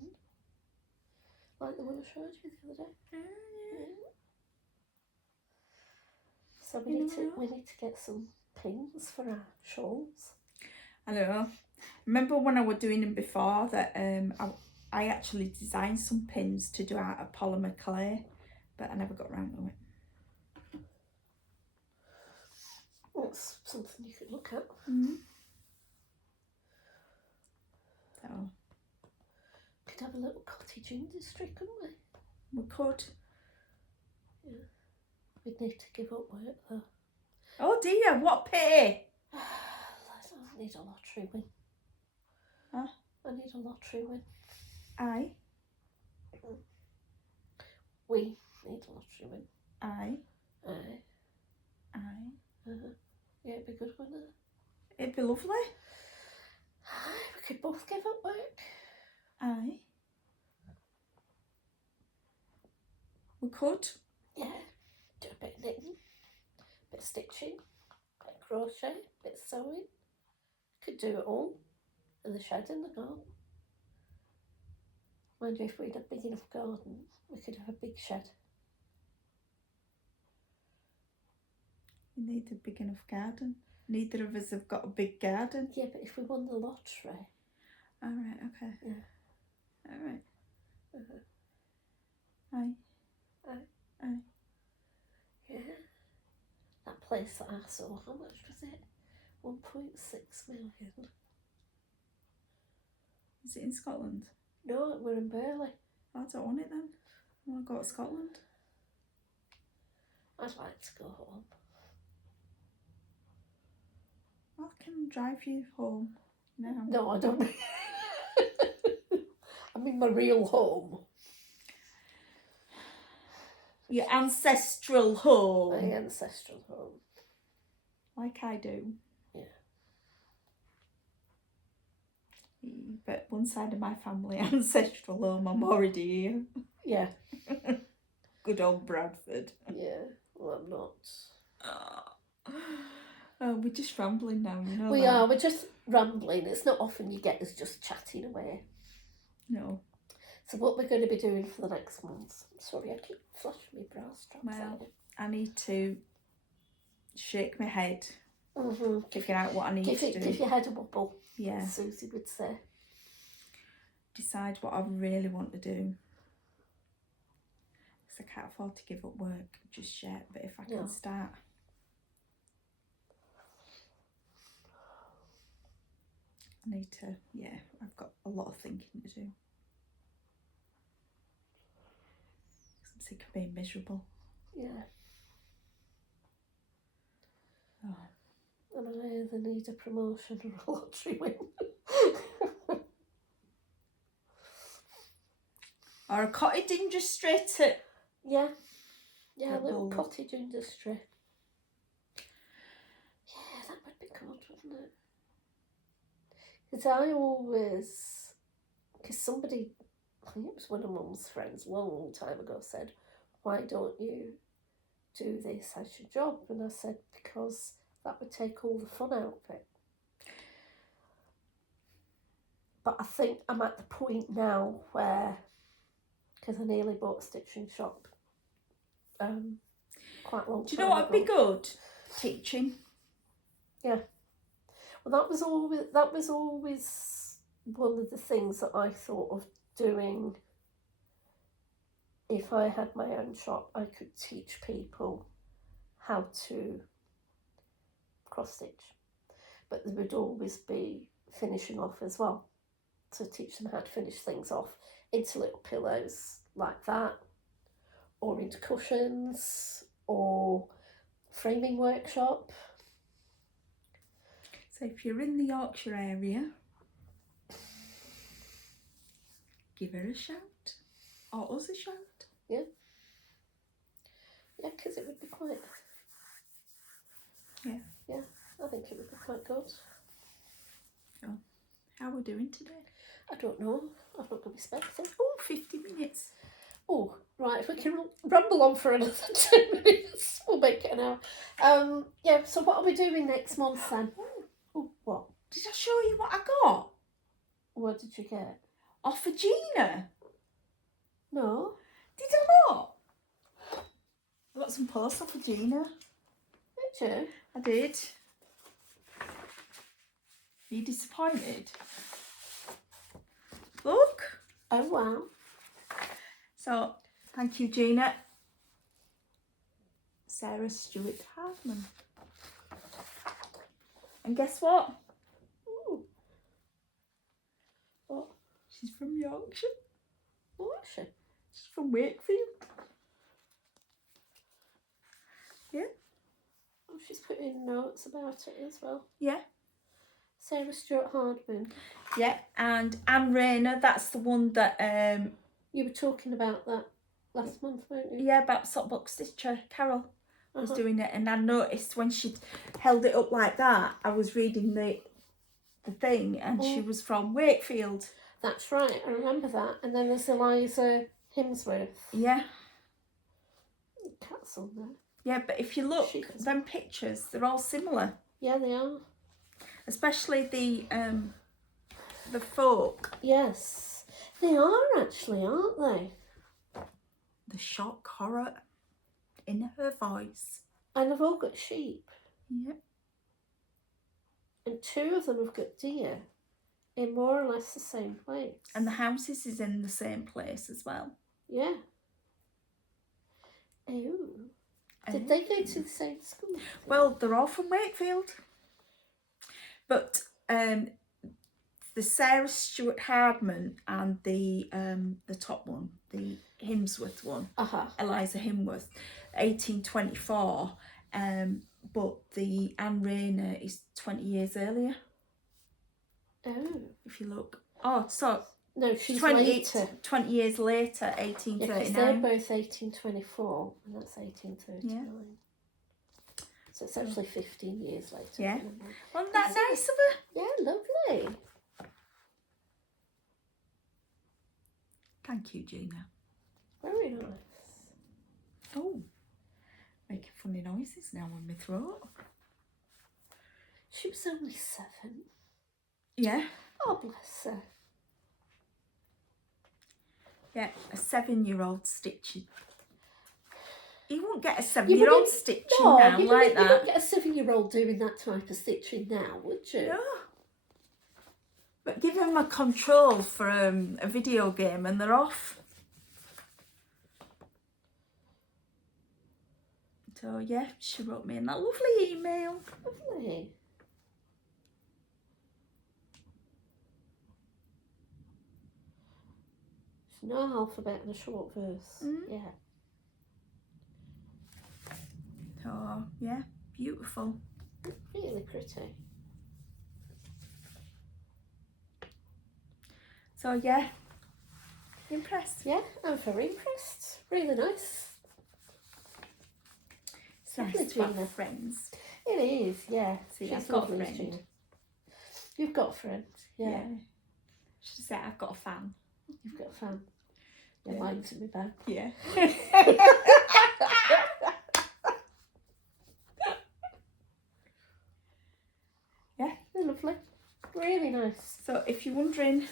like the one I showed you the other day. Yeah. So we need to get some pins for our shawls. I know. Remember when I was doing them before that I actually designed some pins to do out of polymer clay, but I never got around to it. That's something you could look at. Mm-hmm. So Could have a little cottage industry, couldn't we? we could. Yeah. We'd need to give up work though. Oh dear, what pity! I need a lottery win. Huh? I need a lottery win. Aye. We need a lottery win. Aye. Aye. Aye. Yeah, it'd be good, wouldn't it? It'd be lovely. Aye, we could both give up work. Aye. We could. Yeah. Do a bit of knitting, a bit of stitching, a bit of crochet, a bit of sewing. Could do it all in the shed in the garden. Mind you, if we had a big enough garden, we could have a big shed. We need a big enough garden. Neither of us have got a big garden. Yeah, but if we won the lottery. All right, okay. Yeah. All right. Aye. Aye. Aye. Yeah. That place that I saw, how much was it? 1.6 million. Is it in Scotland? No, we're in Burley. I don't want it then. I want to go to Scotland. I'd like to go home. I can drive you home now. No, I don't. I mean my real home. Your ancestral home. My ancestral home. Like I do. Yeah. But one side of my family, ancestral home, I'm already here. Yeah. Good old Bradford. Yeah. Well, I'm not. Oh, we're just rambling now, you know. We are. We're just rambling. It's not often you get us just chatting away. No. So what we're going to be doing for the next month? Sorry, I keep flashing my bra straps. Well, I need to shake my head, figure out what I need to do. Give your head a wobble. Yeah. As Susie would say. Decide what I really want to do. Because I can't afford to give up work just yet. But if I can start. I need to, I've got a lot of thinking to do. I'm sick of being miserable. Yeah. Oh. And I either need a promotion or a lottery win. Or a cottage industry to... Yeah. Yeah, a little Little- cottage industry. Yeah, that would be good, wouldn't it? Because I always... Because somebody, I think it was one of Mum's friends a long, long time ago, said, why don't you do this as your job? And I said, because that would take all the fun out of it. But I think I'm at the point now where, because I nearly bought a stitching shop quite a long time Do you know what would be ago. good? Teaching. Yeah. Well, that was always one of the things that I thought of doing. If I had my own shop, I could teach people how to cross stitch, but there would always be finishing off as well, to teach them how to finish things off into little pillows like that, or into cushions, or framing workshop. So if you're in the Yorkshire area, give her a shout, or us a shout. Yeah, because it would be quite. Yeah. Yeah, I think it would be quite good. Oh, how are we doing today? I don't know. I've not got my specs in. Oh, 50 minutes. Oh, right. If we can ramble on for another 2 minutes, we'll make it an hour. Yeah. So what are we doing next month then? Oh, what? Did I show you what I got? What did you get? Off of Gina. No. Did I not? I got some posts off of Gina. Did you? I did. Are you disappointed? Look. Oh wow. So, thank you, Gina. Sarah Stewart Hardman. And guess what? Ooh. What? She's from Yorkshire. What is she? She's from Wakefield. Yeah. Oh, she's put in notes about it as well. Yeah. Sarah Stewart Hardman. Yeah, and Anne Rayner, that's the one that You were talking about that last month, weren't you? yeah, about Sockbox Stitcher. Carol was Uh-huh. doing it, and I noticed when she held it up like that, I was reading the thing, and she was from Wakefield. That's right, I remember that. And then there's Eliza Himsworth. Yeah. Cat's on there. Yeah, but if you look, them pictures, they're all similar. Yeah, they are. Especially the folk. Yes, they are actually, aren't they? The shock, horror in her voice. And they've all got sheep. Yeah. And 2 of them have got deer in more or less the same place. And the houses is in the same place as well. Yeah. Oh. Did they go to the same school? Well, they're all from Wakefield. But the Sarah Stewart Hardman and the top one, the Himsworth one, Eliza Himsworth, 1824. But the Anne Rayner is 20 years earlier. Oh. If you look. Oh, so no, she's later. 20 years later, 1839. Yeah, because they're both 1824 and that's 1839. Yeah. So it's actually 15 years later. Yeah. Wasn't that nice of her? Yeah, lovely. Thank you, Gina. Very nice. Oh, making funny noises now on my throat. She was only 7. Yeah. Oh, bless her. Yeah, a 7-year-old stitching. You won't get a 7-year-old stitching now like that. You wouldn't get a 7-year-old doing that type of stitching now, would you? No. But give them a control for a video game and they're off. So yeah, she wrote me in that lovely email. Lovely. No alphabet and a short verse. Yeah. Oh, yeah, beautiful. Really pretty. So, yeah, impressed? Yeah, I'm very impressed. Really nice. It's nice to have friends. It is, yeah. See, I've got a friend. Gina. You've got a friend, yeah. She said, I've got a fan. You've got a fan. You're lying to me back. Yeah. Yeah. They're lovely. Really nice. So if you're wondering,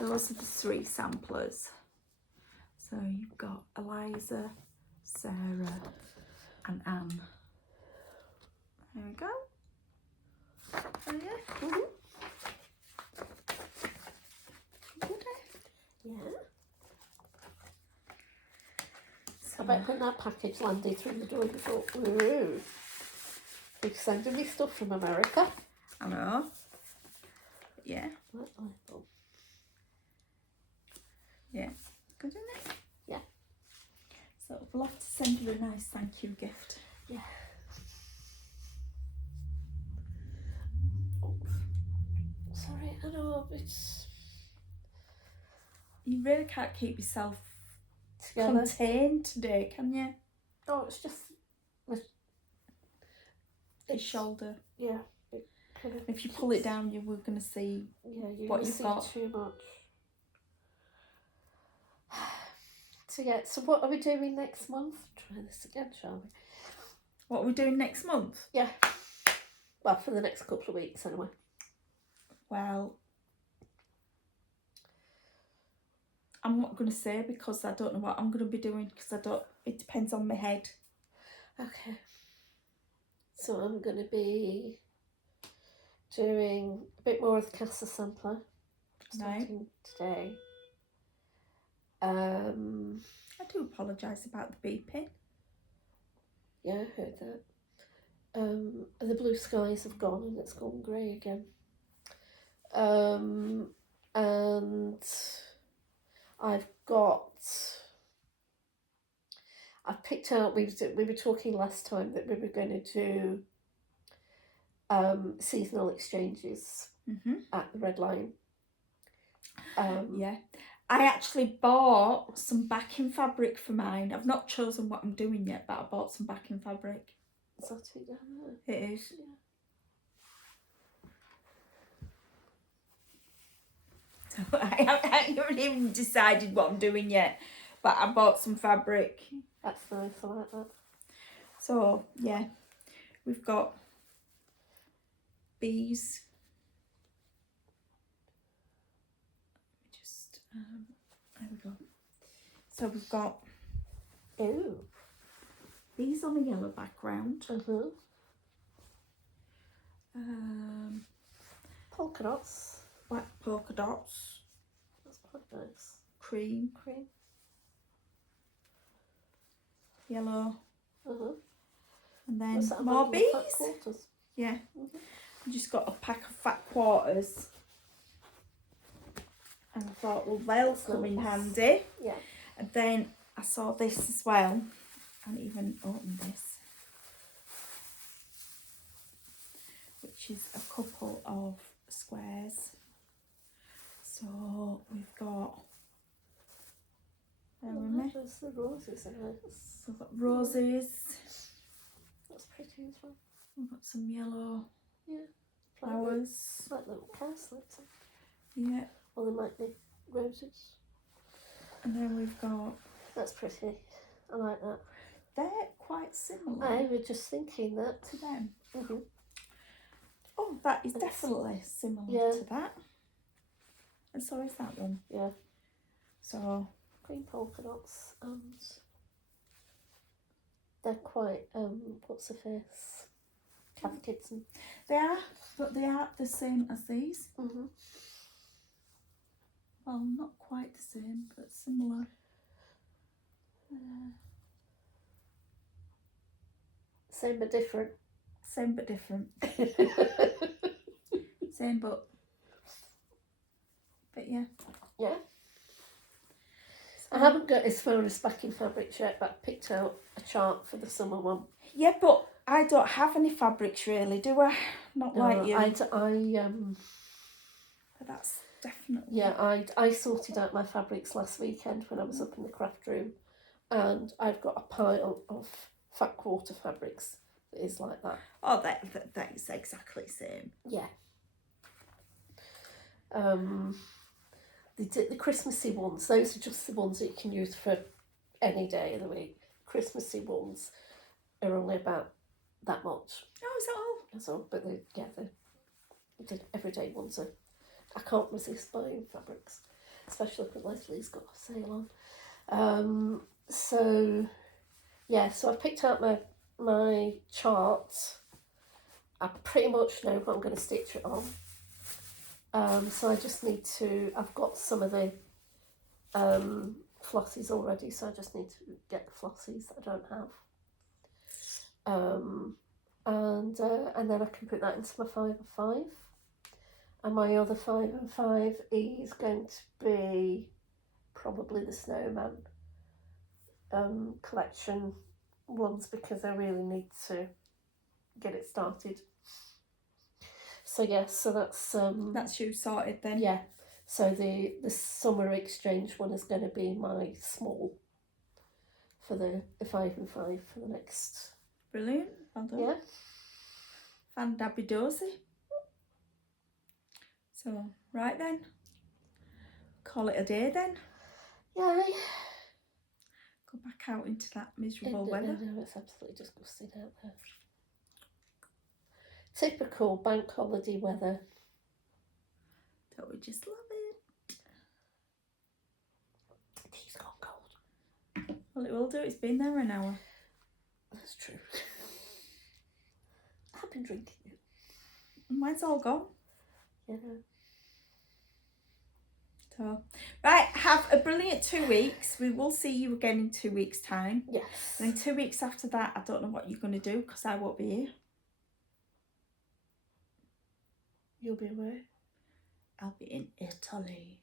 those are the 3 samplers. So you've got Eliza, Sarah and Anne. There we go. Oh yeah. Mhm. Good. Yeah. So, I bet when that package landed through the door, you thought, ooh, they're sending me stuff from America. I know. Yeah. Right, label. Yeah. Good, isn't it? Yeah. So we'll have to send you a nice thank you gift. Yeah. Oh. Sorry, I know it's You really can't keep yourself together. contained today, can you? Oh, it's just Your shoulder. yeah. It kind of If you pull it down, you were going to see yeah, you what can you've see got. too much. So yeah, so what are we doing next month? Try this again, shall we? What are we doing next month? Yeah. Well, for the next couple of weeks anyway. Well, I'm not going to say because I don't know what I'm going to be doing because I don't. It depends on my head. Okay. So I'm going to be doing a bit more of the Casa Sampler starting today. I do apologise about the beeping. Yeah, I heard that. The blue skies have gone and it's gone grey again. And I've picked out, we were talking last time that we were going to do seasonal exchanges at the Red Line. Yeah. I actually bought some backing fabric for mine. I've not chosen what I'm doing yet, but I bought some backing fabric. Is that it down there? It is. Yeah. So I haven't even decided what I'm doing yet, but I bought some fabric. That's nice, I like that. So yeah, we've got bees. Just there we go. So we've got bees on a yellow background. Polka dots. Black polka dots. That's quite nice. Cream. Yellow. And then more bees. Yeah. I just got a pack of fat quarters. And I thought, well, they'll come in handy. Yeah. And then I saw this as well. And even opened this. Which is a couple of squares. So we've got There's the roses in it. So we've got roses. That's pretty as well. We've got some yellow flowers. flowers. Like little cowslips. Yeah. Or they might be roses. And then we've got... That's pretty. I like that. They're quite similar. I was just thinking that. To them. Oh, that is definitely similar to that. And so is that one. Yeah. So... Green polka dots and they're quite, what's the face? Kathy Gibson. They are, but they aren't the same as these. Well, not quite the same, but similar. Same but different. Same but different. Same but yeah. Yeah. I haven't got as far as backing fabrics yet, but I picked out a chart for the summer one. Yeah, but I don't have any fabrics really, do I? Not like you. But that's definitely... Yeah, I sorted out my fabrics last weekend when I was up in the craft room, and I've got a pile of fat quarter fabrics that is like that. Oh, that is exactly the same. Yeah. The Christmassy ones, those are just the ones that you can use for any day of the week. Christmassy ones are only about that much. Oh, is that all? That's all. But the everyday ones are... I can't resist buying fabrics, especially when Leslie's got a sale on. So I picked out my chart, I pretty much know what I'm going to stitch it on. So I just need to, I've got some of the flossies already, so I just need to get the flossies that I don't have. And then I can put that into my 5 and 5. And my other 5 and 5 is going to be probably the snowman collection ones, because I really need to get it started. So yes, so That's you sorted then. yeah. So the summer exchange one is going to be my small for the 5 and 5 for the next. Brilliant. Well done. Yeah. Fandabidozy. So right then, call it a day then. Yay. Go back out into that miserable weather. No, it's absolutely disgusting out there. Typical bank holiday weather. Don't we just love it? Tea's gone cold. Well, it will do. It's been there an hour. That's true. I've been drinking it. And mine's all gone. Yeah. So, right, have a brilliant 2 weeks. We will see you again in 2 weeks' time. Yes. And then 2 weeks after that, I don't know what you're going to do because I won't be here. You'll be away. I'll be in Italy.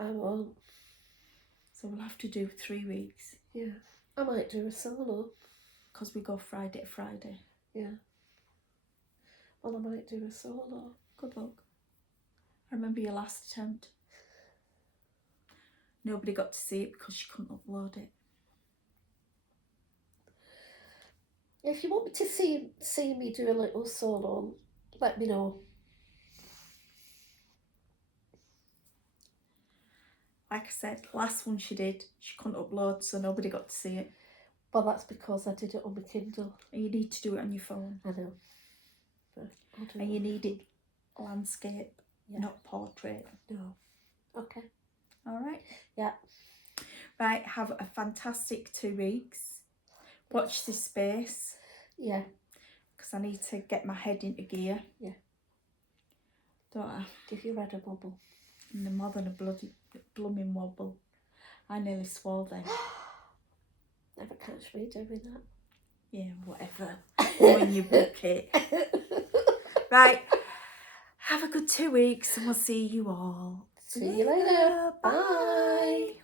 I won't. So we'll have to do 3 weeks. Yeah. I might do a solo. Because we go Friday to Friday. Yeah. Well, I might do a solo. Good luck. I remember your last attempt. Nobody got to see it because she couldn't upload it. If you want me to see me do a little solo, let me know. Like I said, last one she did, she couldn't upload, so nobody got to see it. Well, that's because I did it on my Kindle. And you need to do it on your phone. I know. But I'll do And it. you need it landscape, Yeah. not portrait. No. Okay. All right? Yeah. Right, have a fantastic 2 weeks. Watch this space. Yeah. Because I need to get my head into gear. Yeah. Don't I? Give your head a bubble. And more than a blooming wobble. I nearly swore then. Never catch me doing that. Yeah, whatever. When you book it. Right. Have a good 2 weeks and we'll see you all. See you later. Bye.